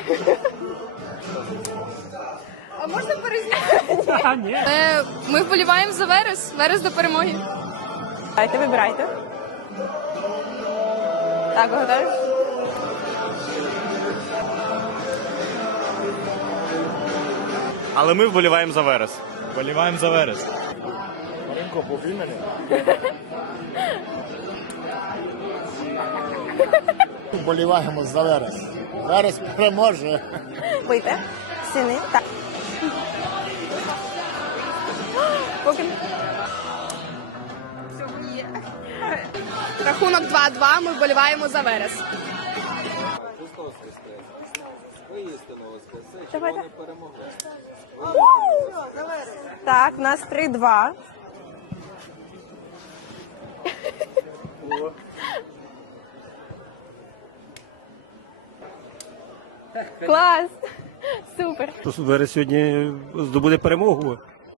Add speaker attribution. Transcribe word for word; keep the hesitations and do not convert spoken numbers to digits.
Speaker 1: А можна перезняти?
Speaker 2: А, ні.
Speaker 1: Е, Ми вболіваємо за Верес. Верес до перемоги.
Speaker 3: Давайте, вибирайте. Так, ви готові?
Speaker 2: Але ми вболіваємо за Верес.
Speaker 4: Вболіваємо за Верес.
Speaker 5: Маринко, побій мене. Вболіваємо за Верес. Верес переможе.
Speaker 3: Вийти. Сіни. Так. Поки.
Speaker 1: Рахунок два-два. Ми вболіваємо за Верес.
Speaker 3: Давайте. Так, у нас три-два. Клас! Супер!
Speaker 2: Верес сьогодні здобуде перемогу.